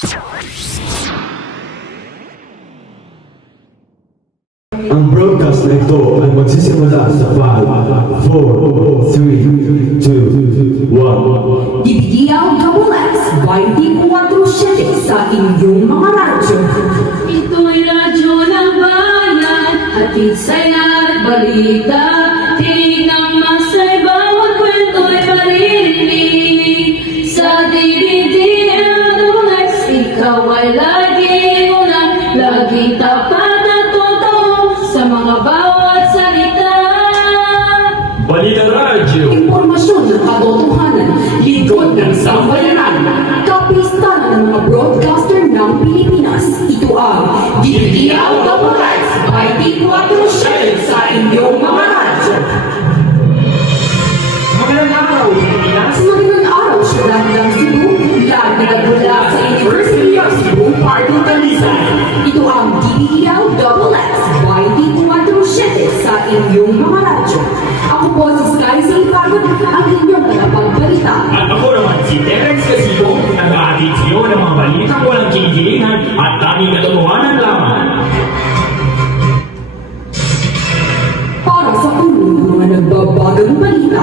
Ang broadcast na ito ay magsisimula sa 5, 4, 3, 2, 1. DPDL Double X 24/7 sa inyong mga radyo. Ito'y radyo ng bayan, hatid saya at balita. Tinig ng masay, bawat kwento'y maririnig. Sa DPDL Double X, ikaw ay laging unang, laging tapat at totoo sa mga bawat salita. Balita Radyo, Impormasyon ng katotohanan, lingkod ng sambayanan, kapistanan ng mga broadcaster ng Pilipinas. Ito ang DPDL Double X 24/7 sa inyong mga radyo. magandang araw, Pilipinas. Magandang araw, syudad ng Cebu, live nagmula sa University of Cebu, Pardo Talisay. Ito ang DPDL Double X 24/7 sa inyong mga radyo. Ako po si Sky Pagod, ang inyong tagapagbalita. At ako naman si Terence Casibo, nag-aatid sa iyo ng mga balitang walang kinikilingan at tanging katotohanan lamang. Para sa ulo ng mga nagbabagang balita.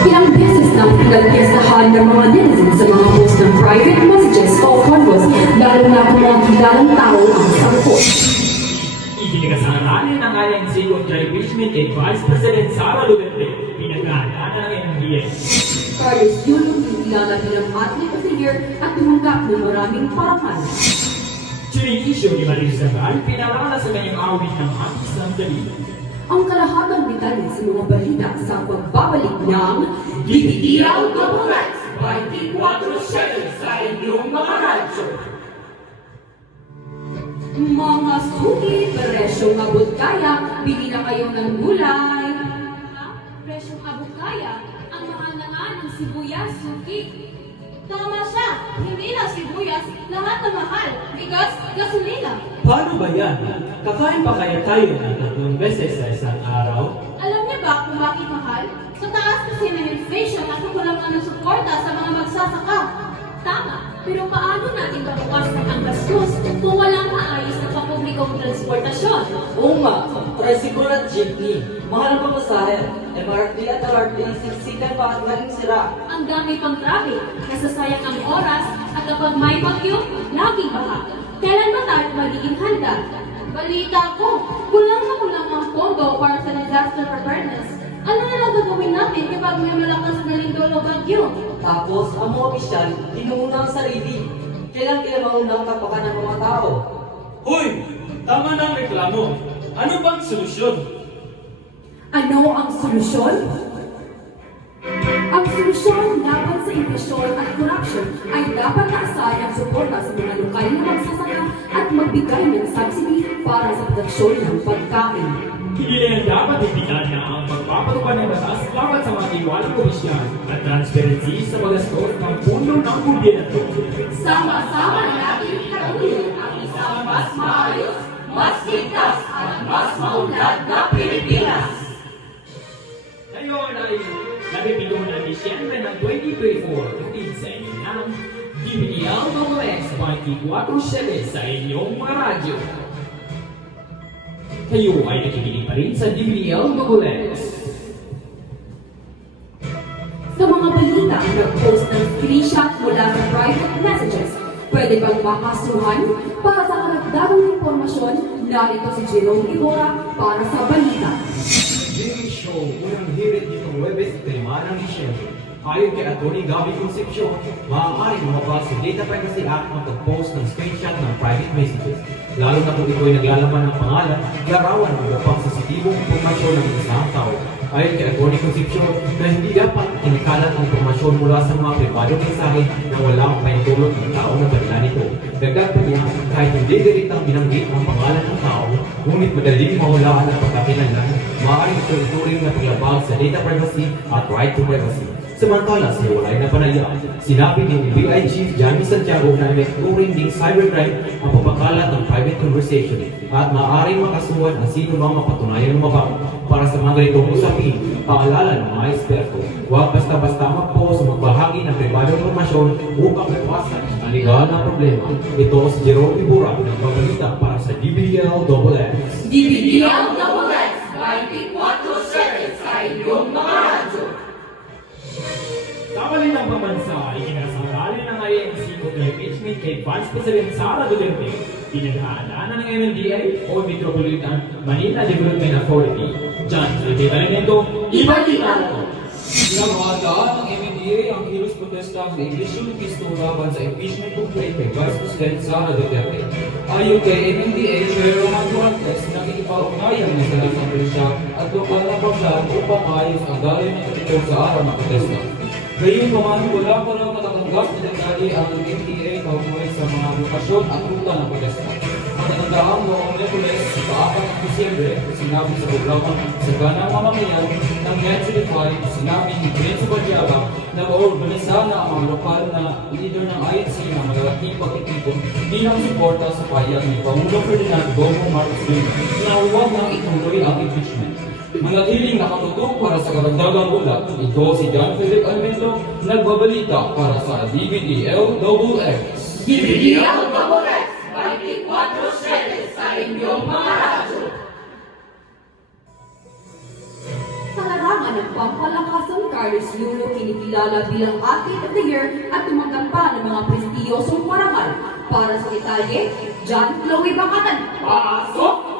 Ilang beses nang pinagpiestahan ng mga netizens sa mga post ng private messages o convos, lalo na kung mga kilalang tao ang sangkot. Ikinagasangalan ng INC contra impeachment kay Vice President Sara Duterte, pinagkakanan ng MDS. Carlos Yulo, kilala bilang Athlete of the Year at tumanggap ng maraming parangal. Chirinisyo ni Marie Zagal, pinarala sa kanyang awit ng Atis ng Dalila. Ang kalahatang detalye sa mga balita sa pagbabalik ng DPDL Double X 24/7 sa inyong mga radyo. Mga suki, presyong abot kaya, bili na kayo ng gulay. Presyong abot kaya, ang mahal na nga ng sibuyas, suki. Tama siya, hindi na sibuyas, lahat na mahal. Bigas, gasolina. Paano ba yan? Kakain pa kaya tayo ng 3 beses sa isang araw? Alam niya ba kung bakit mahal? Sa taas kasi ng inflation at kakulangan ng suporta sa mga magsasaka. Tama, pero paano natin babawasan ang gastos kung walang maayos na pampublikong transportasyon? Oo nga, tricycle at jeepney. Mahal ang pamasahe. MRT at LRT, siksikan pa at galing sira. Ang dami pang traffic, nasasayang ang oras, at kapag may bagyo, laging baha. Kailan ba tayo magiging handa? Balita ko, kulang na kulang ang pondo para sa disaster preparedness. Ano na lang gagawin natin kapag may malakas na lindol o bagyo? Tapos, ang mga opisyal, inuuna ang sarili. Kailan mauna ang kapakanan ng mga tao? Hoy! Tama na ang reklamo. Ano bang solusyon? Ano ang solusyon? Ang solusyon laban sa inflasyon at corruption ay dapat naasahan ang suporta sa mga lokal na magsasaka at magbigay ng subsidy para sa produksyon ng pagkain. Hindi na yan dapat ibigan na ang pagpapatupad ng batas laban sa mga iwalang komisyon at transparency sa paggastos ng pundo ng gobyerno. Sama-sama natin katulong ang isang mas maayos, mas ligtas at mas maunlad na Pilipinas. Ngayon ay 17 ng Disyembre ng 2024, hatid sa inyo ng DPDL Double X 24/7 sa inyong mga radyo. Kayo ay nakikinig pa rin sa DPDL Double X. Sa mga balita ang nag-post ng screenshot mula sa private messages, pwede bang makasuhan? Para sa karagdagang impormasyon, narito si Jerome Iborra para sa balita. Jimmy Show, unang hirit nitong Webes, 5 ng Disyembre. Ayon kay Atty. Gabby Concepcion, maaaring lumabas sa Data Privacy Act ang pag-post ng screenshot ng private messages. Lalo na kung ito'y naglalaman ng pangalan, larawan o upang sensitibong impormasyon ng isang tao. Ayon kay Atty. Concepcion, na hindi dapat inikalat ang impormasyon mula sa mga pribadong mensahe na walang paintulot ng tao na badala nito. Dagdag pa niya, kahit hindi direktang binanggit ang pangalan ng tao, ngunit madaling mahulaan ang pagkakilanlan maaaring ito ituring na paglabag sa data privacy at right to privacy. Samantala sa hiwalay na panaya, sinabi ni BI Chief Johnny Santiago na may turing ding cybercrime ang pagpakalat ng private conversation at maaaring makasuhan ang sino mang mapatunayan lumabag. Para sa mga ganitong usapin, paalala ng mga eksperto, huwag basta-basta mag-post o magbahagi ng pribadong informasyon upang iwasan ang legal na problema. Ito si Jerome Ibura ng Babalita para sa DBL-XX. DBL-XX 24/7 sa inyong mga radyo. Kapalit ng pambansa, ikinasarali ng INC kung impeachment kay Vice President Sara Duterte, pinaghahandaan ng MMDA o Metropolitan Manila Development Authority. John Felipe Alimento, Ibalita mo! Pinamahalaan ng MNDA ang kilos protesta sa issue ni Pisto laban sa impeachment complaint kay Vice President Sara Duterte. Ayon kay MNDA Chair Roman Duartes, nakikipag-ugnayan ng sila sa presya at lokal na paglaan upang ayos ang daloy ng kapitol sa araw ng protesta. Gayun paman, wala pa lang natatanggap na detalye ang MNDA kaugnay sa mga lokasyon at ruta ng protesta. Matatandaan noong Miyerkules sa 4 ng Disyembre, sinabi sa programa sa ganang mamamayan ng Net 75, sinabi ni Prince Badiaba na maorganisa na ang mga lokal na leader ng INC na malalaking pagtitipon bilang suporta sa payag ni Pangulo Ferdinand Bongbong Marcos Jr. na huwag nang ituloy ang impeachment. Manatiling nakatutok para sa karagdagang ulat, ito si John Philip Almendo, nagbabalita para sa DBDL-XX. DBL-XX 24/7 sa inyong mga radyo. Sa larangan ng pampalakasan, Carlos Lulo kinikilala bilang Athlete of the Year at tumanggap pa ng mga prestiyosong parangal. Para sa detalye, John Chloe Bacatan. Pasok!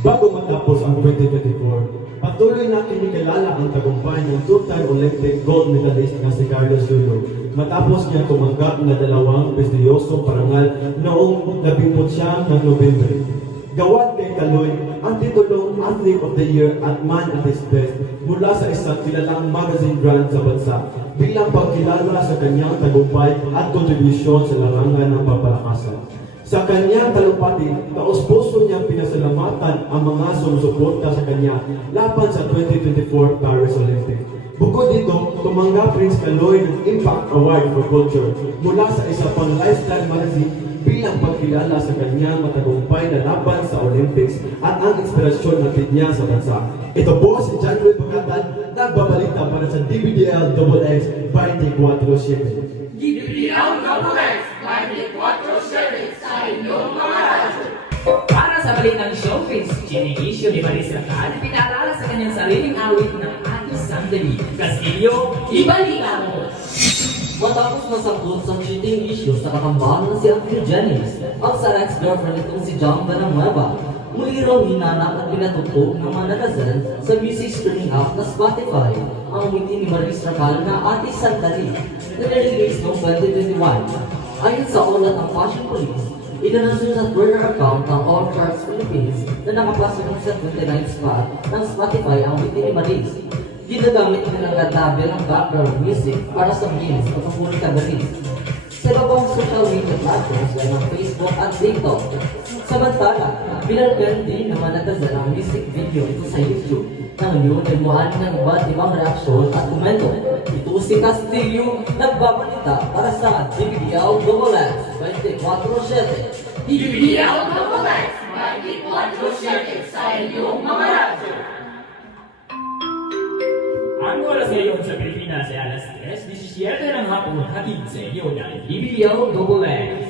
Bago matapos ang 2024, patuloy na kinikilala ang tagumpay ng two-time Olympic gold medalist na si Carlos Lulo matapos niya tumanggap na 2 prestiyosong parangal noong 19 ng Nobyembre. Gawad kay Kaloy ang titulong Athlete of the Year at Man at his Best mula sa isang kilalang magazine brand sa bansa bilang pagkilala sa kanyang tagumpay at kontribusyon sa larangan ng pampalakasan. Sa kanyang talumpati, taos-puso niyang pinasalamatan ang mga sumusuporta sa kanya laban sa 2024 Paris Olympics. Bukod dito, tumanggap rin si Kaloy ng Impact Award for Culture mula sa isa pang lifestyle magazine bilang pagkilala sa kanyang matagumpay na laban sa Olympics at ang inspirasyon natin niya sa bansa. Ito po si John Will Bacatan, nagbabalita para sa DBDL-XX 24/7. DBL-XX 24/7 sa inyong mga radyo. Para sa balitang showbiz, chinikisyo ni Maris Lacan, pinaalala sa kanyang sariling awit ng Atis Sandali. Castillo, ibalita mo! Matapos masangkot sa cheating issues sa katambahan na si Anthony Jennings, ang sa ex-girlfriend itong si John Villanueva, muli raw hinanak at pinatugtog ng mga netizen sa music streaming app na Spotify ang wiki ni Maris Racal na Ate Sandali na nirelease noong 2021. Ayon sa ulat ng Fashion Police, idinansun sa Twitter account ng All Charts Philippines na nakapasok sa 29th spot ng Spotify ang wiki ni Maris. Ginagamit nila ng tabi ng background music para sa memes o pagkulit kagalis. Sa iba pang social media platforms gaya ng Facebook at TikTok. Samantala, binalgan din naman nagkazan ang music video ito sa YouTube. Nang yun ay buhaan ng iba't ibang reaksyon at komento. Ito si Castillo, nagbabalita para sa DBDL-XX 24/7. DBL-XX 24/7 sa inyong mga radyo. Ang oras ngayon sa Pilipinas ay alas 3:17 ng hapon, hatid sa inyo ng DBDL-XX.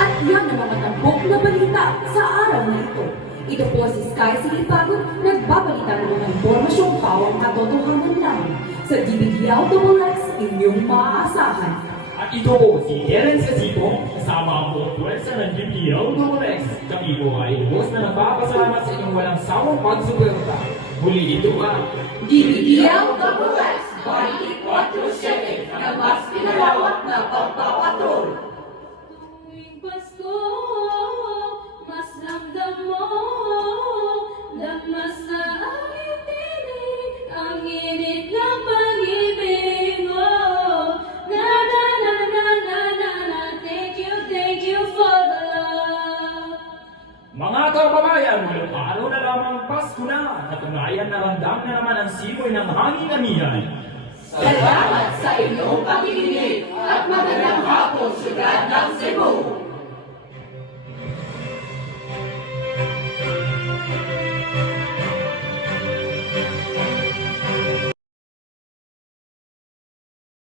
At yan ang mga tampok na balita sa araw na ito. Ito po si Sky Silipagod, nagbabalita ng mga impormasyong pawang katotohanan lamang sa DBDL-XX inyong maaasahan. At ito po si Terence Casipong, kasama ang buong puwersa ng DBDL-XX. Kami po ay lubos na nagpapasalamat sa inyong walang sawang pagsuporta. Muli ito ang DBDL-XX 24/7 na mas pinalawak na pagpapatrol. Tuwing Pasko, mas ramdam mo, damas sa aking tinig, ang init ng pag-ibig mo. Na na na na na na na, thank you for the love. mga kababayan, walang ng hangin amihan.